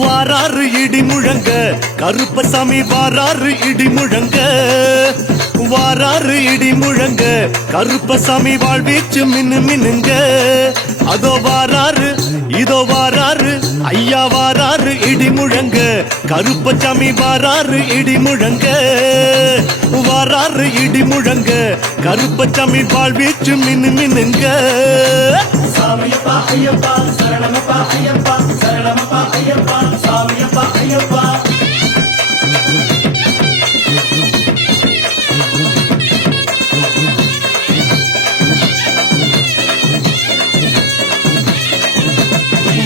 வாராறு இடி முழங்க கருப்பசாமி வாராறு இடி முழங்க வாராறு இடி முழங்க கருப்பசாமி வாழ்வீச்சு மின்னு மின்னுங்க அதோ வாராறு இதோ வாராறு ஐயா வாராறு இடி முழங்க கருப்பசாமி வாராறு இடி முழங்க வாராறு இடி முழங்க கருப்பசாமி வாழ்வீச்சு மின்னு மின்னுங்க சாமியப்பா ஐயப்பா சரணமப்பா ஐயப்பா சரணமப்பா ஐயப்பா சாமியப்பா ஐயப்பா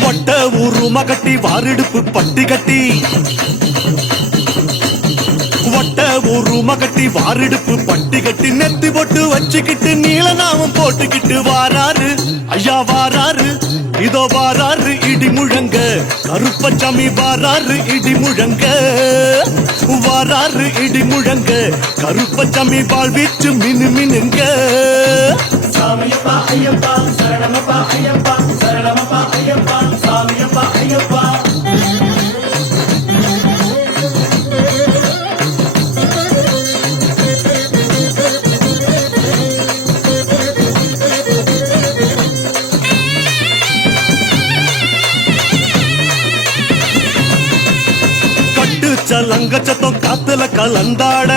வட்ட உருமா கட்டி வாரிடுப்பு பட்டி கட்டி வட்ட உருமா கட்டி வாரிடுப்பு பட்டி கட்டி நெத்தி போட்டு வச்சுக்கிட்டு நீலநாமம் போட்டுக்கிட்டு வாராரு ஐயா வாராரு இதோ வாராரு இடி முழங்க கருப்பசாமி வாராரு இடி முழங்க வாராரு இடி முழங்க கருப்பசாமி வாழ்வீச்சு மினு மினுங்க சாமியப்பா ஐயப்பா சரணமப்பா ஐயப்பா சரணமப்பா ஐயப்பா சாமியப்பா ஐயப்பா லங்க சத்தம் காத்துல கலந்தாட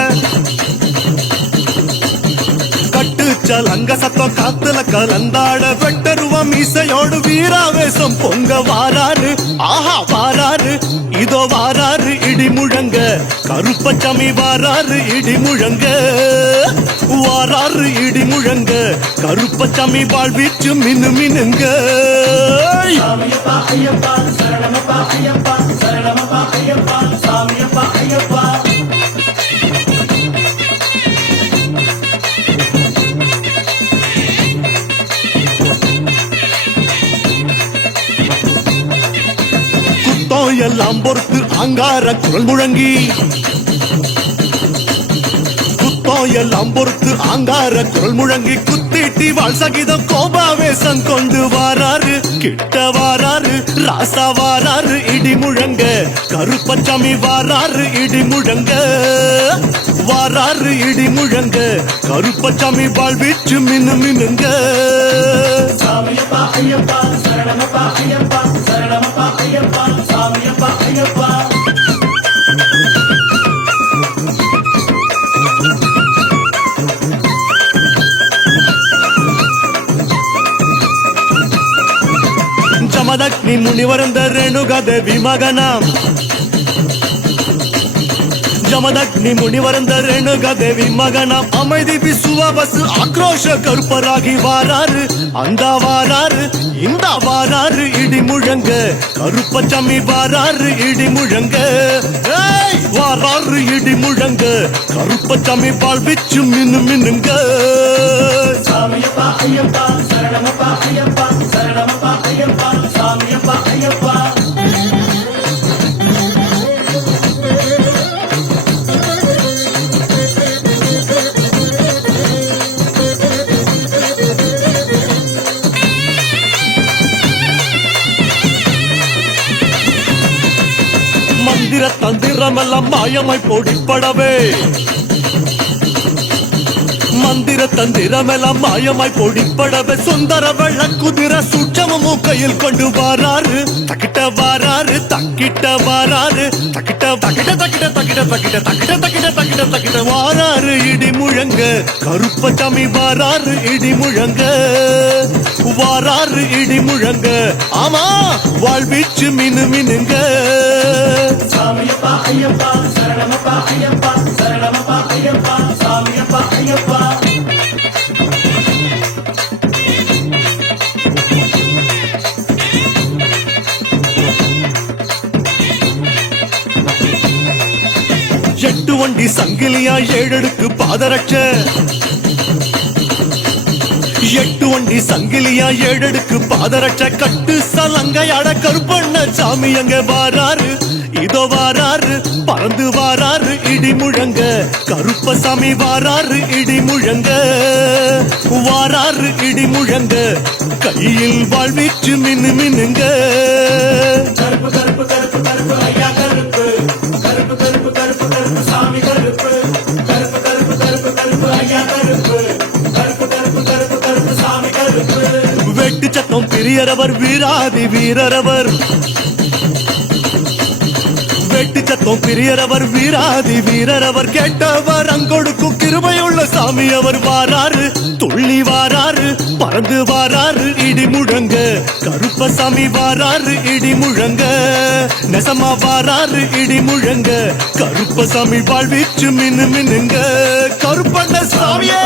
கட்டுச்ச லங்க சத்தம் காத்துல கலந்தாட வெட்டருவம் மீசையோடு வீராவேசம் பொங்க வாராரு ஆஹா வாராரு இதோ வாராரு இடி முழங்க கருப்பசாமி வாராரு இடி முழங்க வாராரு இடி முழங்க கருப்பசாமி வாழ்வீச்சு மினு மினுங்க சாமியப்பா ஐயப்பா சரணமப்பா ஐயப்பா சரணமப்பா ஐயப்பா சாமியப்பா ஐயப்பா குத்தம் எல்லாம் பொறுத்து அங்கார குரல் முழங்கி குத்தம் எல்லாம் பொறுத்து அங்கார குரல் முழங்கி குத்திட்டி வாழ் சகிதம் கோபாவேசம் கொண்டு வாராரு கிட்ட வாராரு ராசா வாராரு இடி முழங்க கருப்பசாமி வாராரு இடி முழங்க வாராரு இடி முழங்க கருப்பசாமி வாழ்வீச்சு மினு மினுங்க சாமியப்பா ஐயப்பா சரணமப்பா ஐயப்பா சரணமப்பா ஐயப்பா சாமியப்பா ஐயப்பா ಜಮದಗ್ನಿ ಮುನಿವರಂದ ರೇಣುಗಾದೇವಿ ಮಗನ ಜಮದಗ್ನಿ ಮುನಿವರಂದ ರೇಣುಗಾದೇವಿ ಮಗನ அமைதி விசுவ பஸ் ஆக்ரோஷ கருப்பராகி வாராரு அந்த வாராரு இந்த வாராரு இடி முழங்க கருப்பசாமி வாராரு இடி முழங்க வாராரு இடி முழங்க கருப்பசாமி வாழ்வீச்சு மினு மினுங்க சாமியப்பா ஐயப்பா சரணமப்பா ஐயப்பா சரணமப்பா ஐயப்பா சாமியப்பா ஐயப்பா மந்திர தந்திரமெல்லாம் மாயமாய் பொடிப்படவே மந்திர தந்திரமெல்லாம் மாயமாய் பொடிப்படவே சுந்தர வெள்ள குதிர சூட்சமும் கையில் கொண்டு வாராரு தக்கிட்ட வாராரு தக்கிட்ட வாராரு தக்கிட்ட தக்கிட்ட தக்கிட்ட தக்கிட்ட தக்கிட்ட தக்கிட்ட தக்கிட்ட தக்கிட்ட தக்கிட்ட வாராரு இடி முழங்க கருப்பசாமி வாராரு இடி முழங்க வாராரு இடி முழங்க ஆமா வாழ்வீச்சு மினு மினுங்க சாமியப்பா ஐயப்பா சரணமப்பா ஐயப்பா சரணமப்பா ஐயப்பா சாமியப்பா ஐயப்பா எட்டு வண்டி சங்கிலியா ஏழடுக்கு பாதரட்ச எட்டு வண்டி சங்கிலியா ஏழடுக்கு பாதரட்ச கட்டு சலங்கையாட கருப்பண்ண சாமி அங்க வாராரு இதோ வாராரு பறந்து வாராரு இடி முழங்க கருப்பசாமி வாராரு இடி முழங்க வாராரு இடி முழங்க கையில் வாழ்வீச்சு மின்னு மின்னுங்க கருப்பு கருப்பு கருப்பு கருப்பு ஐயா கருப்பு கருப்பு கருப்பு கருப்பு கருப்பு சாமி கருப்பு கருப்பு கருப்பு கருப்பு கருப்பு ஐயா கருப்பு கருப்பு கருப்பு கருப்பு கருப்பு சாமி கருப்பு வெட்டு சத்தம் பெரியரவர் வீராதி வீரரவர் வெட்டு சத்தம் பெரியரவர் வீராதி வீரரவர் கேட்டவர் அங்கொடுக்கும் கிருபையுள்ள சாமி அவர் வாராரு துள்ளி வாராரு பறந்து வாராரு இடி முழங்க கருப்பசாமி வாராரு இடி முழங்க நெசமா வாராரு இடி முழங்க கருப்பசாமி வாழ்வீச்சு மின்னு மின்னுங்க கருப்பண்ண சாமியே